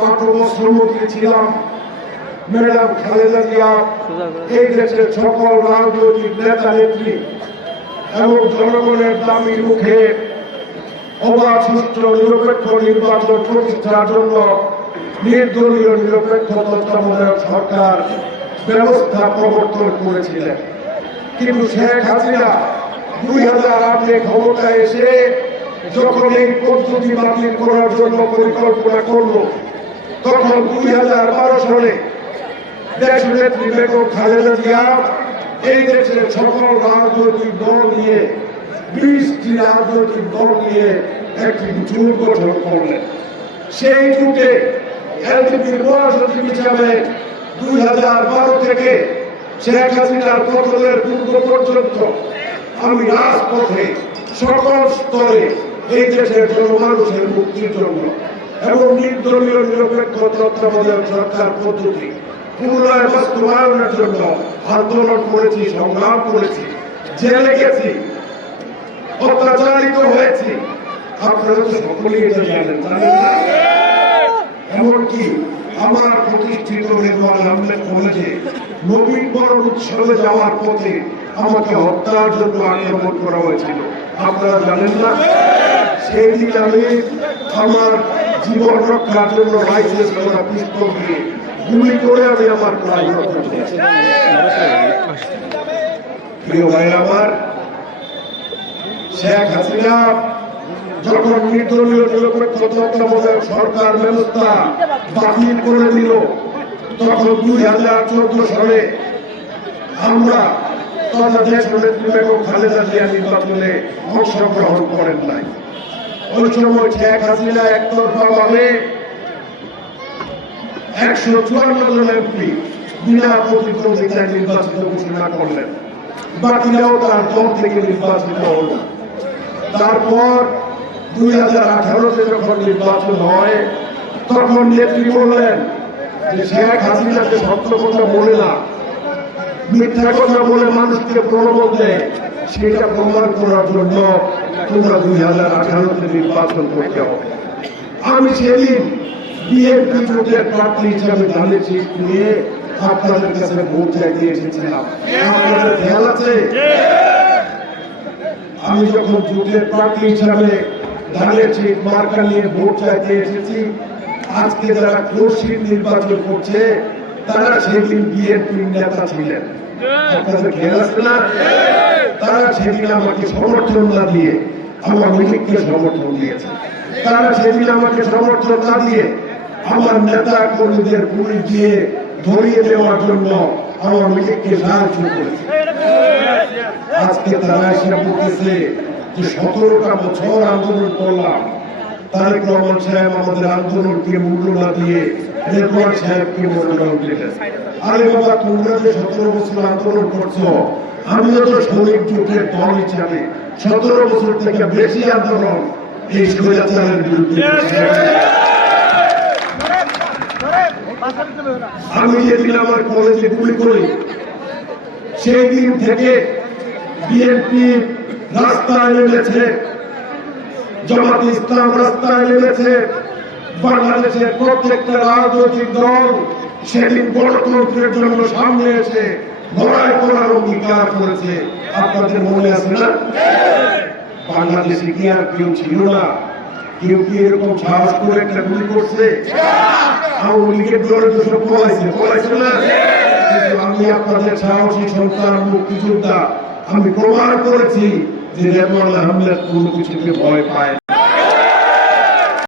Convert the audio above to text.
পাঠ্যমন্ত্রী ছিলাম, ম্যাডাম খালেদা জিয়া এই দেশের সকল রাজনৈতিক নেতা নেত্রী এবং জনগণের দাবি মুখে অবাধ সুষ্ঠু নিরপেক্ষ নির্বাচন প্রতিষ্ঠার জন্য নির্দলীয় নিরপেক্ষ তত্ত্বাবধায়ক সরকার ব্যবস্থা প্রবর্তন করেছিলেন। কিন্তু শেখ হাসিনা 2008-এ ক্ষমতায় এসে যখন এই পদ্ধতি বাতিল করার জন্য পরিকল্পনা করল, তখন 2012 সালে দেশনেত্রী বেগম খালেদা জিয়া এই দেশের সকল রাজনৈতিক দল নিয়ে 20টি রাজনৈতিক দল নিয়ে একটি জোট গঠন করলেন। সেই জোটে এলডিপির মহাসচিব হিসাবে 2012 থেকে শেখ হাসিনার পতনের পূর্ব পর্যন্ত আমি রাজপথে সকল স্তরে এই দেশের জনমানুষের মুক্তির জন্য এবং নির্দলীয় নিরপেক্ষ তত্ত্বাবধায়ক সরকার পদ্ধতি পুনরায় বাস্তবায়নের জন্য আন্দোলন করেছি, সংগ্রাম করেছি, জেলে গেছি, অত্যাচারিত হয়েছি। আপনারা তো সকলেই এটা জানেন। এমনকি আমার প্রতিষ্ঠিত নির্মাণ আহমেদ কলেজে নবীনবরণ উৎসবে যাওয়ার পথে আমাকে হত্যার জন্য আক্রমণ করা হয়েছিল। আপনারা জানেন না? সেই দিন আমি আমার জীবন রক্ষার জন্য লাইসেন্স করা পিস্তল দিয়ে গুলি করে আমি আমার প্রাণ রক্ষা করেছি। প্রিয় ভাই আমার, শেখ হাসিনা যখন নির্দলীয় নিরপেক্ষ তত্ত্বাবধায়ক সরকার ব্যবস্থা বাতিল করে দিল, তখন 2014 সালে আমরা দেশনেত্রী বেগম খালেদা জিয়া নির্বাচনে অংশগ্রহণ করেন নাই। ওই সময় শেখ হাসিনা একতরফাভাবে 154 জন এমপি বিনা প্রতিদ্বন্দ্বিতায় নির্বাচিত ঘোষণা করলেন। বাকিরাও তার দল থেকে নির্বাচিত হল। তারপর 2018-তে যখন নির্বাচন হয়, তখন নেত্রী বললেন যে শেখ হাসিনাকে সত্য কথা বলে না, মিথ্যা কথা বলে মানুষকে প্রলোভন দেয়, সেটা প্রমাণ করার জন্য তোমরা 2018-তে নির্বাচন করতে হবে। আমি সেদিন বিএনপি জোটের প্রার্থী হিসাবে ধানের শীষ নিয়ে আপনাদের কাছে ভোট চাইতে এসেছিলাম। আপনাদের খেয়াল আছে? আমি যখন জোটের প্রার্থী হিসাবে ধানের শীষ মার্কা নিয়ে ভোট চাইতে এসেছি, আজকে যারা ক্রোশিট নির্বাচন করছে তারা সেদিন বিএনপি নেতা ছিলেন। আপনাদের খেয়াল আছে না? তারা সেদিন আমাকে সমর্থন না দিয়ে আওয়ামী লীগকে সমর্থন দিয়েছে। তারা সেদিন আমাকে সমর্থন না দিয়ে আমার নেতা কর্মীদের পুলিশ দিয়ে ধরিয়ে দেওয়ার জন্য আওয়ামী লীগকে সাহায্য করেছে। আজকে তারা এসে বলতেছে যে 17টা বছর আন্দোলন করলাম, তারেক রহমান সাহেব আমাদের আন্দোলনকে মূল্য না দিয়ে রেজওয়ান সাহেবকে মনোনয়ন দিলেন। আরে বাবা, তোমরা যে 17 বছর আন্দোলন করছো, আমিও তো শ্রমিক জোটের দল হিসাবে 17 বছর থেকে বেশি আন্দোলন এই স্বৈরাচারের বিরুদ্ধে। আমি যেদিন আমার কলেজে গুলি করি, সেই দিন থেকে বিএনপি রাস্তায় নেমেছে, জামাত ইসলাম রাস্তায় নেমেছে, বাংলাদেশের প্রত্যেকটা রাজনৈতিক দল সেদিন গণতন্ত্রের জন্য সামনে এসে লড়াই করার অঙ্গীকার করেছে। আপনাদের মনে আছে না? বাংলাদেশে কি আর কেউ ছিল না? কেউ কি এরকম সাহস করে একটা গুলি করছে? আওয়ামী লীগের দলের তো সব পলাইছে না? আমি আপনাদের সাহসী সন্তান মুক্তিযোদ্ধা, আমি প্রমাণ করেছি যে রেজওয়ান আহমেদ কোনো কিছুকে ভয় পায় না।